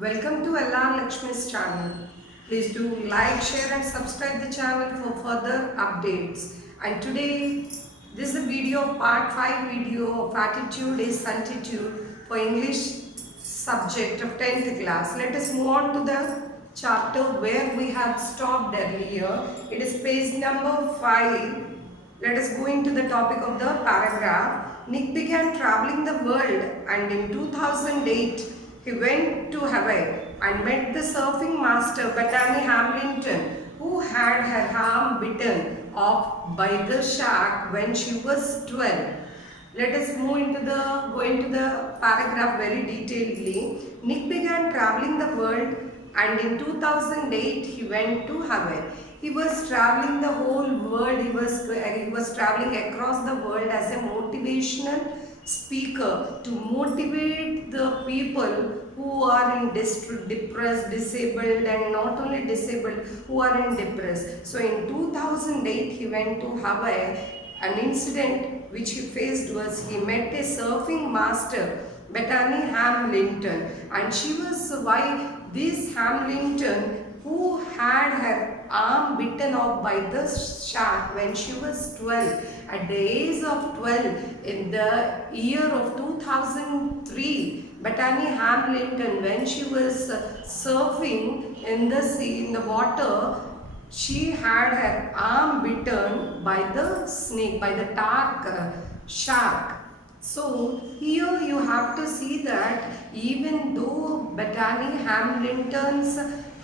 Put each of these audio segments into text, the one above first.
Welcome to LR Lakshmi's channel. Please do like, share and subscribe the channel for further updates. And today, this is a video, part 5 video of Attitude is Suntitude for English subject of 10th class. Let us move on to the chapter where we had stopped earlier. It is page number 5. Let us go into the topic of the paragraph. Nick began traveling the world and in 2008 he went to Hawaii and met the surfing master Bethany Hamilton, who had her arm bitten off by the shark when she was 12. Let us go into the paragraph very detailedly. Nick began traveling the world and in 2008 he went to Hawaii. He was traveling the whole world. He was traveling across the world as a motivational speaker to motivate the people who are in depressed, disabled, and not only disabled, who are in depressed. So in 2008 he went to Hawaii. An incident which he faced was he met a surfing master, Bethany Hamilton, and she was why this Hamilton, who had her arm bitten off by the shark when she was 12. At the age of 12, in the year of 2003, Bethany Hamilton, when she was surfing in the sea, in the water, she had her arm bitten by the snake, by the shark. So here you have to see that even though Bethany Hamilton's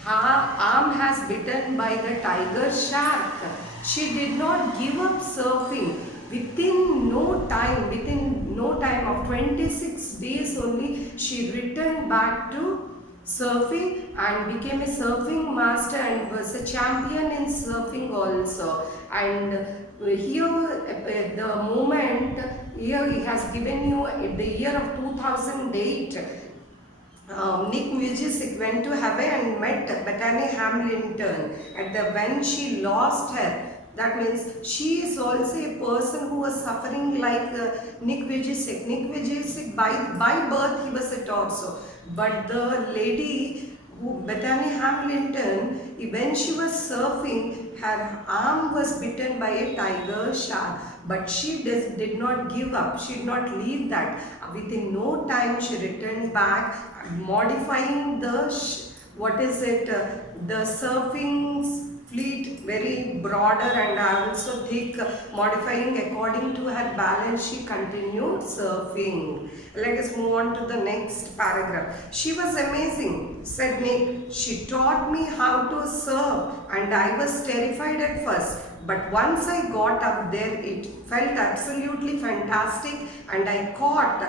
arm has bitten by the tiger shark, she did not give up surfing. Within no time of 26 days only, she returned back to surfing and became a surfing master and was a champion in surfing also. And here the moment here he has given you the year of 2008. Nick Vujicic went to Hawaii and met Bethany Hamilton when she lost her. That means she is also a person who was suffering like Nick Vujicic. Nick Vujicic by birth he was a torso. But the lady, Bethany Hamilton, when she was surfing, her arm was bitten by a tiger shark. But she did not give up. She did not leave that. Within no time, she returned back, modifying the the surfing fleet very broader and also thick, modifying according to her balance. She continued surfing. Let us move on to the next paragraph. She was amazing, said Nick. She taught me how to surf and I was terrified at first. But once I got up there, it felt absolutely fantastic and I caught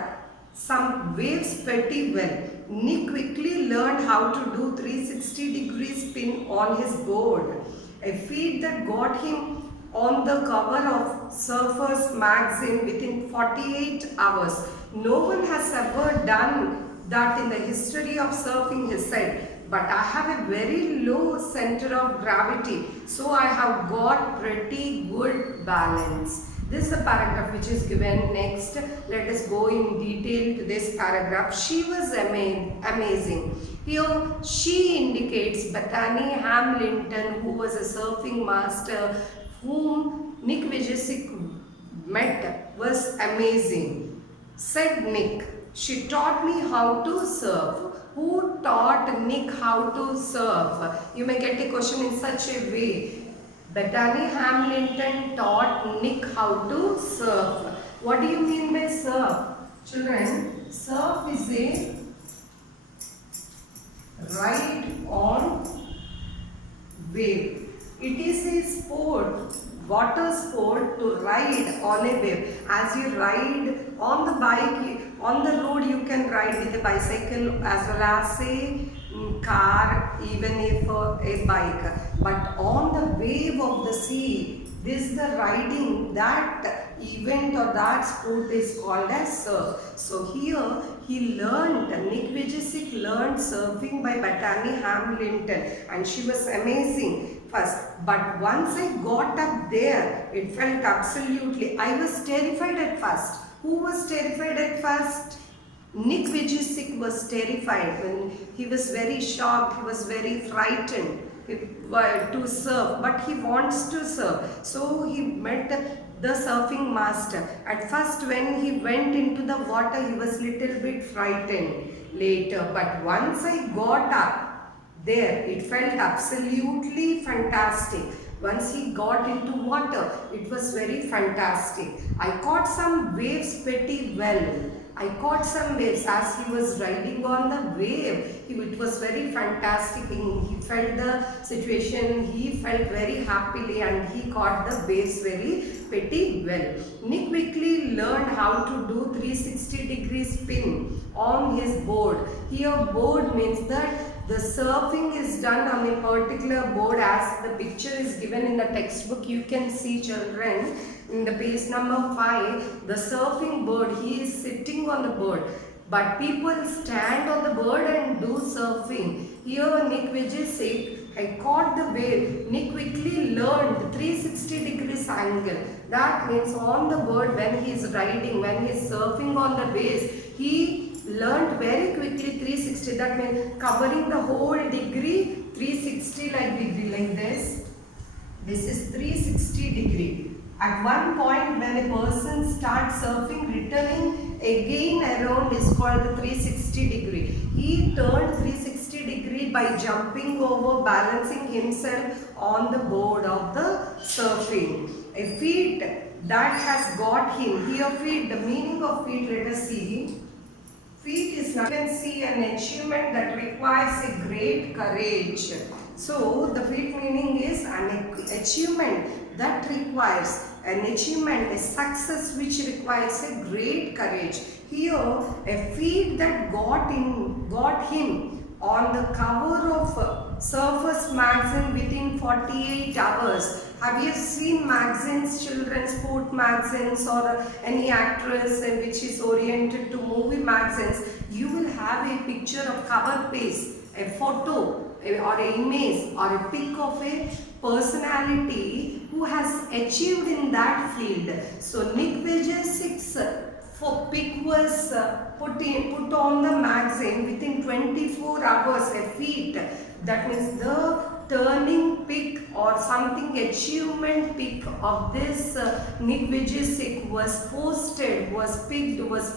some waves pretty well. Nick quickly learned how to do 360-degree spin on his board, a feat that got him on the cover of Surfers magazine within 48 hours. No one has ever done that in the history of surfing, he said. But I have a very low center of gravity, so I have got pretty good balance. This is the paragraph which is given next. Let us go in detail to this paragraph. She was amazing. Here she indicates Bethany Hamilton, who was a surfing master whom Nick Vujicic met, was amazing. Said Nick, she taught me how to surf. Who taught Nick how to surf? You may get a question in such a way. Bethany Hamilton taught Nick how to surf. What do you mean by surf? Children, surf is a ride on wave. It is a sport, water sport, to ride on a wave. As you ride on the bike, on the road you can ride with a bicycle as well as a car, even if a bike. But on the wave of the sea, this is the riding, that event or that sport is called as surf. So here he learned, Nick Vujicic learned surfing by Bethany Hamilton and she was amazing first. But once I got up there, it felt absolutely, I was terrified at first. Who was terrified at first? Nick Vujicic was terrified when he was very shocked, he was very frightened to serve, but he wants to serve. So he met the surfing master. At first when he went into the water, he was little bit frightened later, but once I got up there, it felt absolutely fantastic. Once he got into water, it was very fantastic. I caught some waves pretty well. I caught some waves as he was riding on the wave. It was very fantastic. He felt the situation, he felt very happily, and he caught the waves very pretty well. Nick quickly learned how to do 360-degree spin on his board. Here board means that the surfing is done on a particular board as the picture is given in the textbook. You can see, children, in the page number 5, the surfing board, he is sitting on the board. But people stand on the board and do surfing. Here Nick Vujicic, I caught the wave. Nick quickly learned 360 degrees angle. That means on the board when he is riding, when he is surfing on the waves, he learned very quickly 360. That means covering the whole degree, 360 like this. This is 360 degree. At one point when a person starts surfing, returning again around is called the 360 degree. He turned 360 degree by jumping over, balancing himself on the board of the surfing. A feat that has got him. Here feat, the meaning of feat, let us see. Feat is, you can see, an achievement that requires a great courage. So the feat meaning is an achievement that requires an achievement, a success which requires a great courage. Here a feat that got him on the cover of Surface magazine within 48 hours. Have you seen magazines, children's sport magazines, or any actress which is oriented to movie magazines? You will have a picture of cover page, a photo or an image or a pic of a personality who has achieved in that field. So Nick Vujicic's pic was put on the magazine within 24 hours, a feat. That means the turning pic or something achievement pic of this Nick Vujicic was posted, was picked, was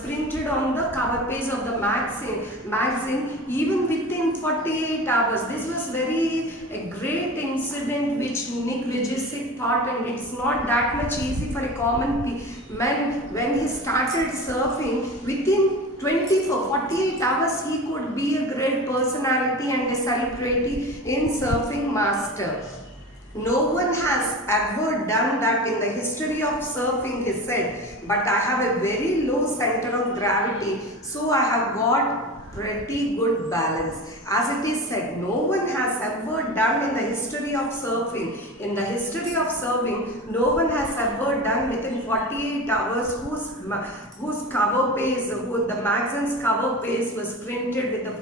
printed on the cover page of the magazine even within 48 hours. This was a great incident which Nick Vujicic thought, and it's not that much easy for a common man. When he started surfing, within 48 hours he could be a great personality and a celebrity in surfing master. No one has ever done that in the history of surfing, he said, but I have a very low center of gravity, so I have got pretty good balance. As it is said, no one has ever done in the history of surfing. In the history of surfing, no one has ever done within 48 hours whose cover page, the magazine's cover page was printed with the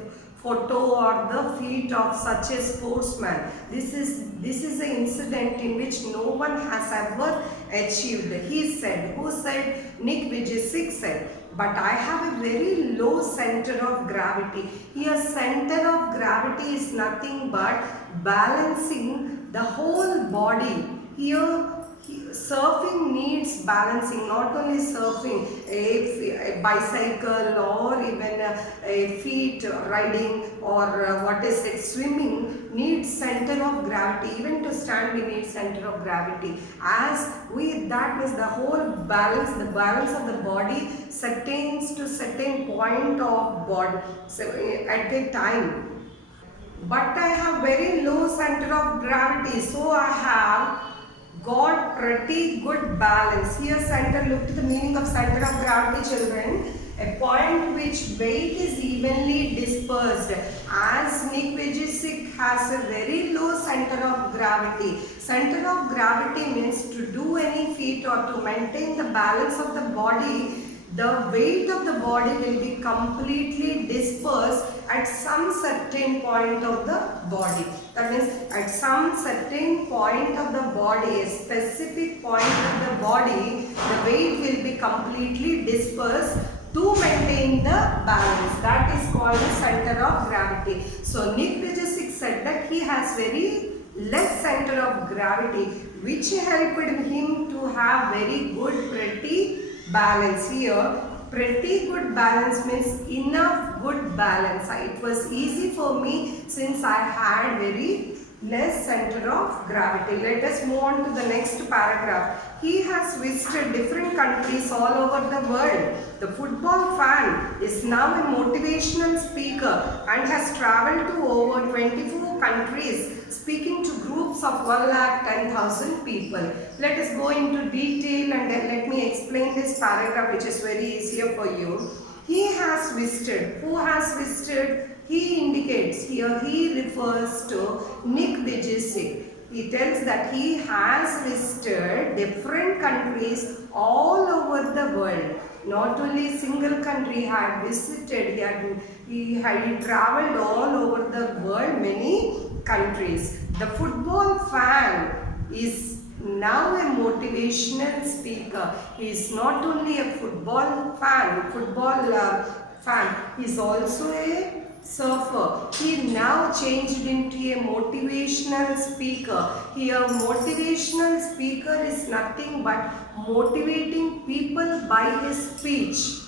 photo or the feat of such a sportsman. This is the incident in which no one has ever achieved. He said, who said? Nick Vujicic said, but I have a very low center of gravity. Here center of gravity is nothing but balancing the whole body. Here surfing needs balancing, not only surfing, a bicycle or even a feet riding or swimming needs center of gravity. Even to stand we need center of gravity. That means the whole balance, the balance of the body sustains to certain point of body at a time. But I have very low center of gravity, so I have got pretty good balance. Here center, look to the meaning of center of gravity, children. A point which weight is evenly dispersed. As Nick Vujicic has a very low center of gravity. Center of gravity means to do any feat or to maintain the balance of the body, the weight of the body will be completely dispersed at some certain point of the body. That means at some certain point of the body, a specific point of the body, the weight will be completely dispersed to maintain the balance. That is called the center of gravity. So Nick Vujicic said that he has very less center of gravity, which helped him to have very good pretty balance. Here pretty good balance means enough good balance. It was easy for me since I had very less center of gravity. Let us move on to the next paragraph. He has visited different countries all over the world. The football fan is now a motivational speaker and has traveled to over 24 countries, speaking to groups of 1,10,000 people. Let us go into detail and let me explain this paragraph, which is very easier for you. He has visited. Who has visited? He indicates here, he refers to Nick Vujicic. He tells that he has visited different countries all over the world. Not only single country he had visited, he had traveled all over the world, many countries. The football fan is now a motivational speaker. He is not only a football fan, he is also a surfer. He now changed into a motivational speaker. Here motivational speaker is nothing but motivating people by his speech.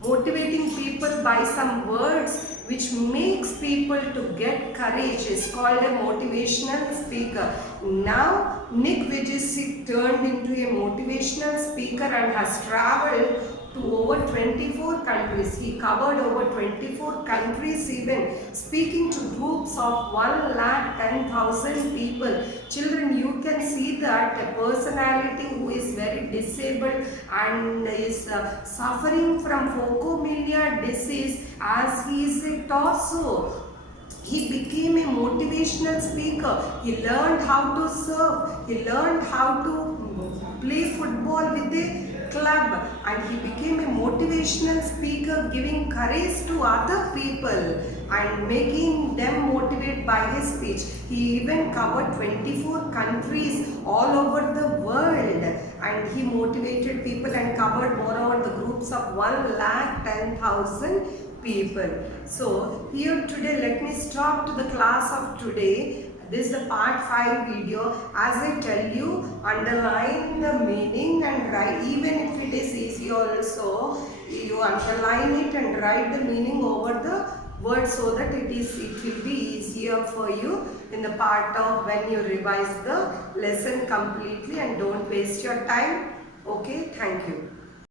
Motivating people by some words which makes people to get courage is called a motivational speaker. Now Nick Vujicic turned into a motivational speaker and has traveled to over 24 countries. He covered over 24 countries even, speaking to groups of 1,10,000 people. Children, you can see that a personality who is very disabled and is suffering from Phocomelia disease, as he is a torso, he became a motivational speaker. He learned how to serve. He learned how to play football with a club, and he became a motivational speaker, giving courage to other people and making them motivate by his speech. He even covered 24 countries all over the world, and he motivated people and covered moreover the groups of 1,10,000 people. So here today, let me stop to the class of today. This is the part 5 video. As I tell you, underline the meaning and write. Even if it is easy also, you underline it and write the meaning over the word so that it will be easier for you in the part of when you revise the lesson completely, and don't waste your time. Okay, thank you.